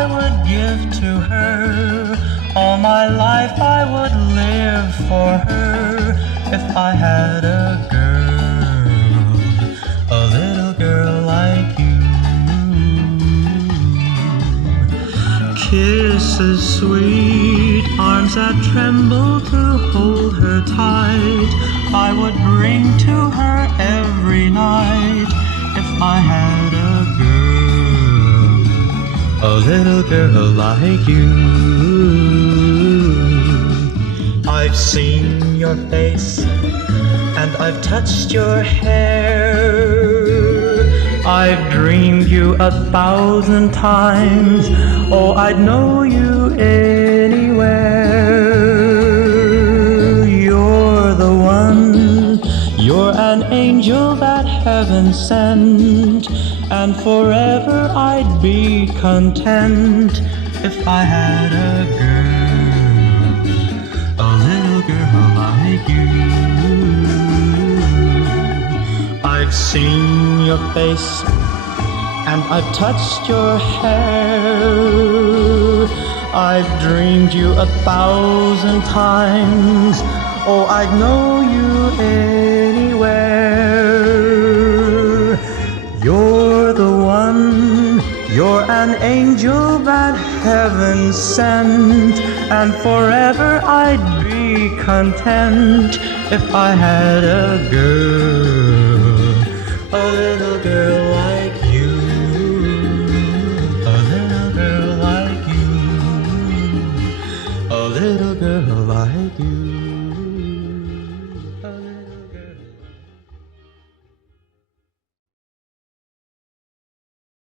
I would give to her. All my life I would live for her. If I had a girl, a little girl like you. Kisses sweet, arms that tremble to hold her tight, I would bring to her every night. If I had a girl, a little girl like you. I've seen your face and I've touched your hair. I've dreamed you 1,000 times. Oh, I'd know you anywhere. You're the one, you're an angel that heaven sent, and forever I'd be content if I had a girl, a little girl like you. I've seen your face and I've touched your hair. I've dreamed you 1,000 times. Oh, I'd know you anywhere. You're the one, you're an angel that heaven sent, and forever I'd be content if I had a girl, a little girl like you, a little girl like you, a little girl like you.